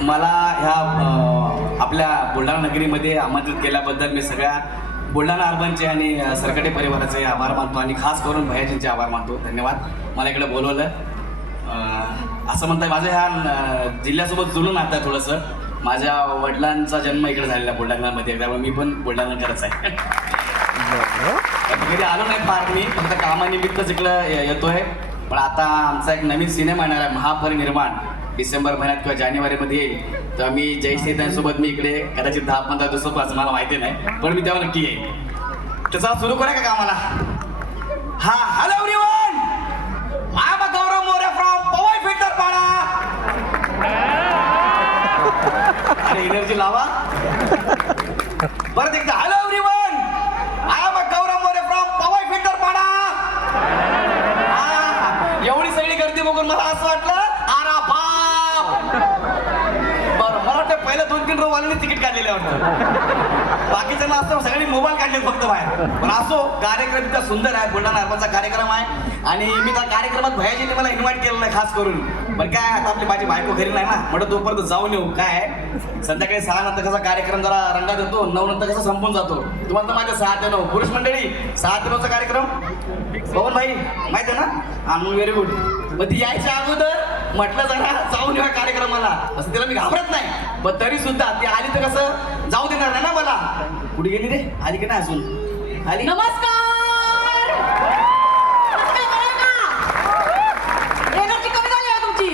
मला ह्या आपल्या बुलढाणा नगरीमध्ये आमंत्रित केल्याबद्दल मी सगळ्या बुलढाणा अर्बनचे आणि सरकटे परिवाराचे आभार मानतो आणि खास करून भैयाजींचे आभार मानतो. धन्यवाद मला इकडे बोलवलं. असं म्हणतात माझं ह्या जिल्ह्यासोबत जुळून आता थोडंसं माझ्या वडिलांचा जन्म इकडे झालेला बुलढाण्यामध्ये, त्यामुळे मी पण बुलढाणाकरच आहे. कधी आलो नाही फार, मी फक्त कामानिमित्तच इकडं येतोय. पण आता आमचा एक नवीन सिनेमा येणार आहे महापरिनिर्वाण, डिसेंबर महिन्यात किंवा जानेवारीमध्ये येईल. तर मी जय सैतांसोबत मी इकडे कदाचित 10-15 दिवसापासून मला माहिती नाही, पण मी तेव्हा नक्की येईल. त्याचा सुरू करा का कामाला? हा, hello everyone, I am Gaurav More from Powai Filter Pada. अरे एनर्जी लावा. परत एकदा hello everyone, I am Gaurav More from Powai Filter Pada. एवढी सगळी गर्दी बघून मला असं वाटलं आरा बाप. बरं, मला वाटतं पहिल्या 2-3 रो वाल्यांनी तिकीट काढलेले वाटतं, बाकीच्यांना असं सगळ्यांनी मोबाईल काढले फक्त बाहेर. पण असो, कार्यक्रम इतका सुंदर आहे, बुलढाणा अर्बनचा कार्यक्रम आहे. आणि मी त्या कार्यक्रमात भैयाजींनी मला इन्व्हाइट केलेलं आहे खास करून. पण काय आता आपली माझी बायको घरी नाही ना, म्हणून तोपर्यंत जाऊन येऊ. काय संध्याकाळी 6 नंतर कसा कार्यक्रम जरा रंगात येतो, 9 नंतर कसा संपून जातो. तुम्हाला तर माहिती आहे 6 ते 9 पुरुष मंडळी 6 ते 9चा कार्यक्रम. पवन भाई माहिती आहे ना? हा, मग व्हेरी गुड. मग ती यायच्या अगोदर म्हटलं जरा जाऊन येऊ कार्यक्रमाला, असं तिला मी घाबरत नाही. पण तरी सुद्धा ती आली तर कसं जाऊ देणार नाही ना मला. कुठे गेली रे? आली की नाही अजून? आली. नमस्कार. एनर्जी कमी झाली आहे तुमची.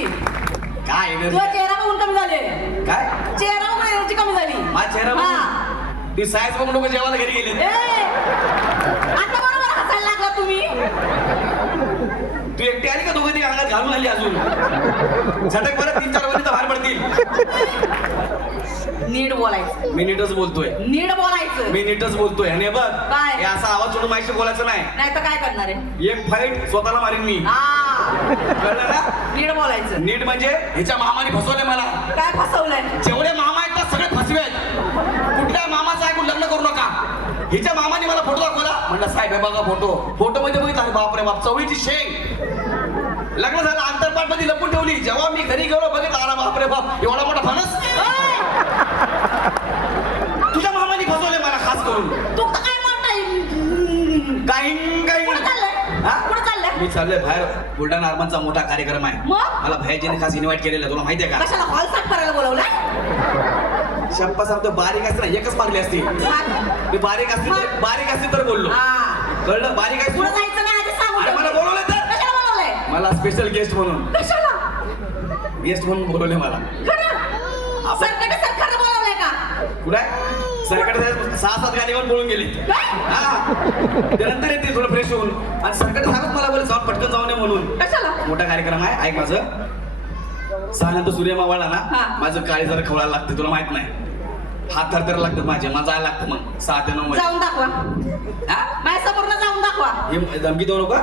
काय एनर्जी? तुझा चेहरा बघून कमी झाले. काय चेहरा बघून एनर्जी कमी झाली. माझा चेहरा बघून? ती सायन्स बघून लोक जेवायला घरी गेले. आता बरोबर हसायला लागला तुम्ही. तू एकटी आली का? दोघं ती अंगात घालून आली अजून. झटक परत 3-4 वर्षी तर बाहेर पडतील. नीट बोलायचं. मी नीटच बोलतोय. नीट बोलायचं. मी नीटच बोलतोय. आणि बघ काय? हे असा आवाज सोडून माझ्याशी बोलायचं नाही. नाही तर काय करणार आहे? एक फाईट स्वतःला मारीन मी. कळलं ना? नीट बोलायचं. नीट म्हणजे हिच्या मामाने फसवले मला. काय फसवलंय? जेवढे मामा आहेत ना सगळे फसवे आहेत. कुठल्या मामाचं ऐकून लग्न करू नका. हिच्या मामाने मला फोटो दाखवला, म्हणलं साहेब हे बघा फोटो मध्ये बघितला. बापरे बाप, चवळीची शेंग. लग्न झालं, अंतरपाट मध्ये लपून ठेवली. जेव्हा मी घरी गेलो बघितलं, अरे बापरे बाप, एवढा मोठा फणस. तुझ्या मामाने फसवले मला खास करून. तू काय म्हणताय? काही कुठं चाललंय? मी चाललोय बाहेर. बुलढाणा अर्बनचा मोठा कार्यक्रम आहे. मग मला भैयाजीने खास इन्व्हाइट केलेलं, तुला माहितीये का? कशाला हॉल साफ करायला बोलवलंय? शप्पा सांगतो, बारीक असते ना एकच मारली असती. मी बारीक असते तर बोललो. कळलं? बारीक असते. पुढे जायचं नाही आधी सांगू. मला बोलवलंय तर. कशाला बोलवलंय? मला स्पेशल गेस्ट म्हणून. कशाला? गेस्ट म्हणून बोलवले मला. खरं? सरकारनं बोलवलंय का? कुठे? सरकडे 6-7 गाडीवर बोलून गेली. त्यानंतर येते थोडं फ्रेश होऊन. आणि सरकडे सांगत मला बोल जाऊन पटकन जाऊन ये म्हणून. कशाला? मोठा कार्यक्रम आहे, ऐक माझं. 6 नंतर सूर्य मावळला ना, माझं काळी जरा खवळायला लागते, तुला माहित नाही. हात थरथर लागतात माझे, मला जायला लागतं मग 6 ते 9 जाऊन दाखवा. माझ्या समोर जाऊन दाखवा. हे धमकी देऊ नको.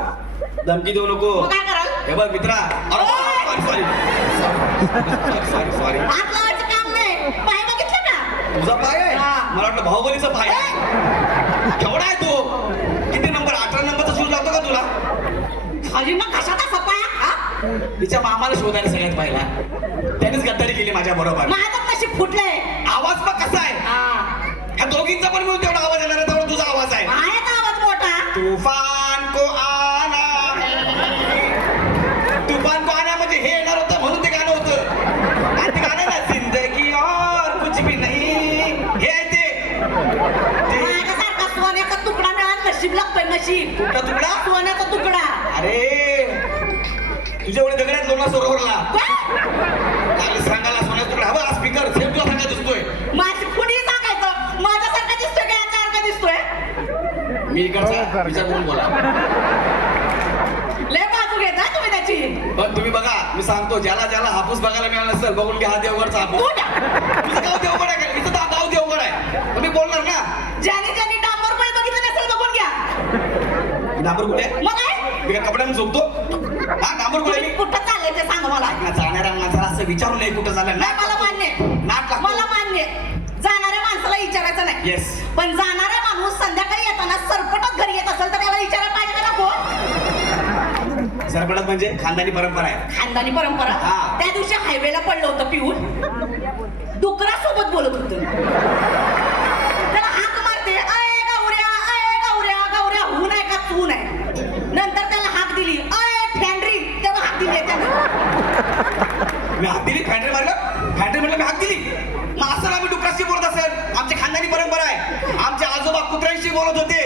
धमकी देऊ नको. मग काय कराल? हे बघ मित्रा. सॉरी हात लावायचं काम नाही. पाय बघितलं का? तुझा पाय आहे? मला वाटलं बाहुबलीचा पाय आहे. केवढा आहे तो? किती नंबर? 18 नंबरचा शूज लावतो का तुला? खाली ना कशाचा सपाया? तिच्या मामाला शोधायला सगळ्यात पाहिला. त्यानेच गद्दारी केली माझ्या बरोबर. माझं नशीब फुटलंय. आवाज बघ कसा आहे. ह्या दोघींचा पण मिळून तेवढा आवाज येणार आहे, तेवढा तुझा आवाज आहे. माझा आवाज मोठा. तुफान को आना. तुफान को आना म्हणजे हे येणार होतं म्हणून ते गाणं होतं. आणि ते गाणं ना जिंदगी और कुछ भी नहीं, हे आहे ते. माझ्यासारखा सोन्याचा तुकडा मिळाला नशीब लागतोय. नशीब. कुठला तुकडा? सोन्याचा तुकडा. अरे तुझ्या एवढे दगड आहेत लोणार सरोवरला. सांगायला सोन्याचा तुकडा हवा. स्पीकर सेम तुला सांगा दिसतोय. माझी कुणी सांगायचं? माझ्यासारखा दिसतोय का याच्यासारखा दिसतोय? मी इकडचा विचार करून बोला. लय बाजू घेता तुम्ही त्याची. पण तुम्ही बघा, मी सांगतो, ज्याला हापूस बघायला मिळाला नसेल बघून घ्या. हा देवगडचा हापूस. तुझं गाव देवगड आहे का? इथं गाव देवगड आहे. तुम्ही बोलणार ना? ज्याने डांबरपणे बघितलं नसेल बघून घ्या. डांबर कुठे? मग काय? मी काय कपड्यानं झोपतो? हा, डांबर कुठे? कुठं चाललंय ते सांगा मला. जाणाऱ्या माणसाला असं विचारू नये कुठं चाललं. नाही मला मान्य. मला मान्य. जाणाऱ्या माणसाला विचारायचं नाही. येस. पण जाणारा माणूस संध्याकाळी येताना सरपटत घरी येत असेल तर त्याला विचारायला पाहिजे का नको? सरपडत म्हणजे खानदानी परंपरा आहे. खानदानी परंपरा. हा. त्या दिवशी हायवेला पडलं होतं पिऊन, डुकरासोबत बोलत होतं. त्याला हाक मारते, अय गौऱ्या गौऱ्या, हू नाही का तू नाही. नंतर त्याला हाक दिली, अय फॅन्ड्री, त्याला हाक दिली त्यानं. मी हात दिली, फॅन्ड्री मारलं, फॅन्ड्री म्हटलं मी हात दिली. मग असं आम्ही डुकराशी बोलत असेल. आमची खानदानी परंपरा आहे. आमचे आजोबा कुत्र्यांशी बोलत होते,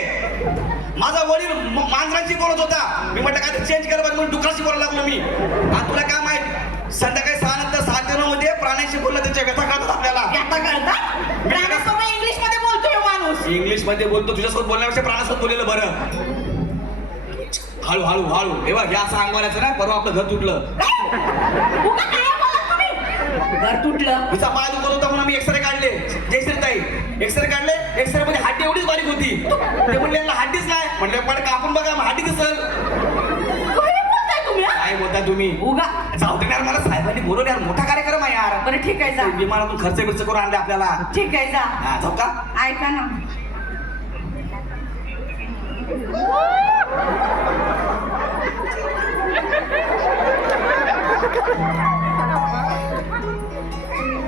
माझा वडील मांजरांशी बोलत होता. मी म्हटलं काय चेंज कर म्हणून डुकराशी बोलायला लागलो मी. आणि तुला काय माहित, संध्याकाळी 6 नंतर 7 ते 9 मध्ये प्राण्यांशी बोललं त्यांच्या व्यथा कळतात आपल्याला. आता कळतात. प्राण्यासोबत इंग्लिश मध्ये बोलतोय माणूस. इंग्लिश मध्ये बोलतो, तुझ्यासोबत बोलण्यापेक्षा प्राण्यासोबत बोललेलं बरं. हळू हळू हळू हे बघ, हे असं अंगवायचं ना. परवा आपलं घर तुटलं, उगा काय बोलत तुम्ही? घर तुटलं. तिचा पाय दुखत होता म्हणून आम्ही एक्सरे काढले. जयश्री ताई एक्सरे काढले, एक्सरे मध्ये हड्डी एवढीच बारीक होती. ते म्हणले यांना हड्डीच नाही. म्हणले पण कापून बघा हड्डी दिसल. काय बोलताय तुम्ही? हा? काय बोलता तुम्ही? उगा. जाऊ दे यार, मला साहेबांनी बोलवलं यार, मोठा कार्यक्रम आहे यार. बरं ठीक आहे जा. विमानातून खर्च बिर्च करून आणले आपल्याला. ठीक आहे जा. हा जाऊ का? ऐका ना.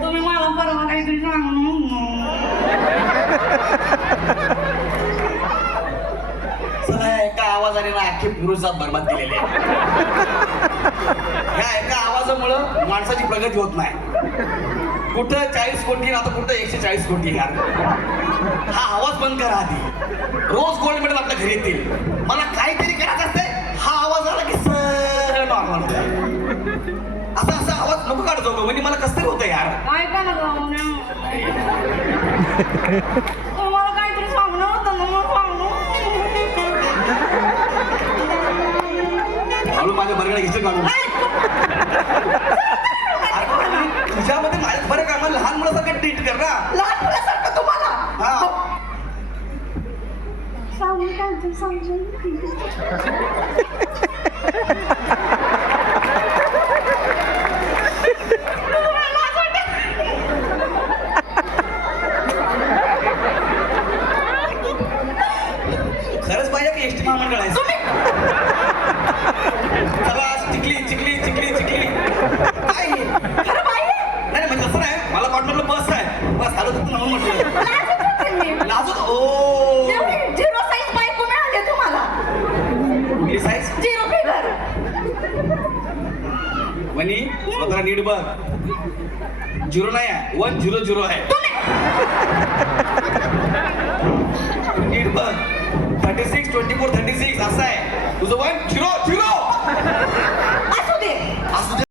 तुम्ही मला परवा काहीतरी सांगू. चला एका आवाजाने ना अख्खे पुरुषात बरबाद केलेले आहे. ह्या एका आवाजामुळं माणसाची प्रगती होत नाही. कुठं 40 कोटी आता कुठं 140 कोटी यार. हा आवाज बंद करा आधी. रोज गोल्ड मेडल आपल्या घरी येतील. मला काहीतरी करायचं असतंय, हा आवाज आला की सगळं नॉर्मल होतं. असा आवाज नको काढतो गं, म्हणजे मला कसं तरी होतं यार. ऐका ना गं. तुम्हाला काहीतरी सांगणं होतं ना, मग सांगू. हळू माझ्या बरगडा घेशील काढून. तुझ्यामध्ये माझ्यात फरक आहे. मला लहान मुलासारखं ट्रीट कर ना. लहान मुलासारखं तुम्हाला. हा सांगू काहीतरी सांगू. खरंच पाहिजे की एसटी महामंडळ आहे. चला चिखली चिखली चिखली चिखली काय हे? खरं पाहिजे. नाही म्हणजे कसं नाही, मला कॉन्ट्रॅक्टला बस आहे. बस आलो तर म्हणून म्हटलं लाजत होते मी. लाजूक. ओ एवढी झिरो साईज बायको मिळाली तुम्हाला. कुठली साईज? Zero figure. वनी स्वतःला नीट बघ. 0 नाही आहे, 100 आहे. नीट बघ. 36 24 36 असं आहे तुझं 10